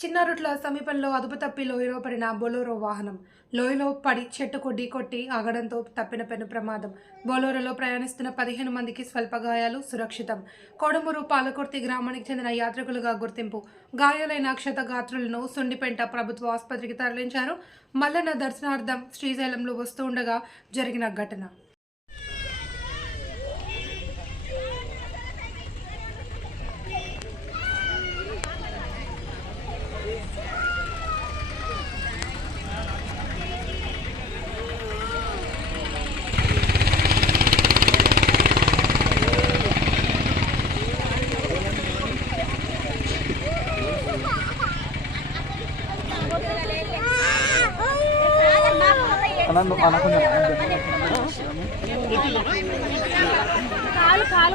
చిన్నారుట్ల సమీపంలో అదుపు తప్పి లోయలో పడిన బొలోరో వాహనం. లోయలో పడి చెట్టుకు ఢీకొట్టి ఆగడంతో తప్పిన పెను ప్రమాదం. బొలోరోలో ప్రయాణిస్తున్న 15 మందికి స్వల్ప గాయాలు, సురక్షితం. కోడుమూరు పాలకుర్తి గ్రామానికి చెందిన యాత్రికులుగా గుర్తింపు. గాయాలైన క్షతగాత్రులను సుండిపెంట ప్రభుత్వ ఆసుపత్రికి తరలించారు. మల్లన్న దర్శనార్థం శ్రీశైలంలో వస్తూ ఉండగా జరిగిన ఘటన. కాలు సైడ్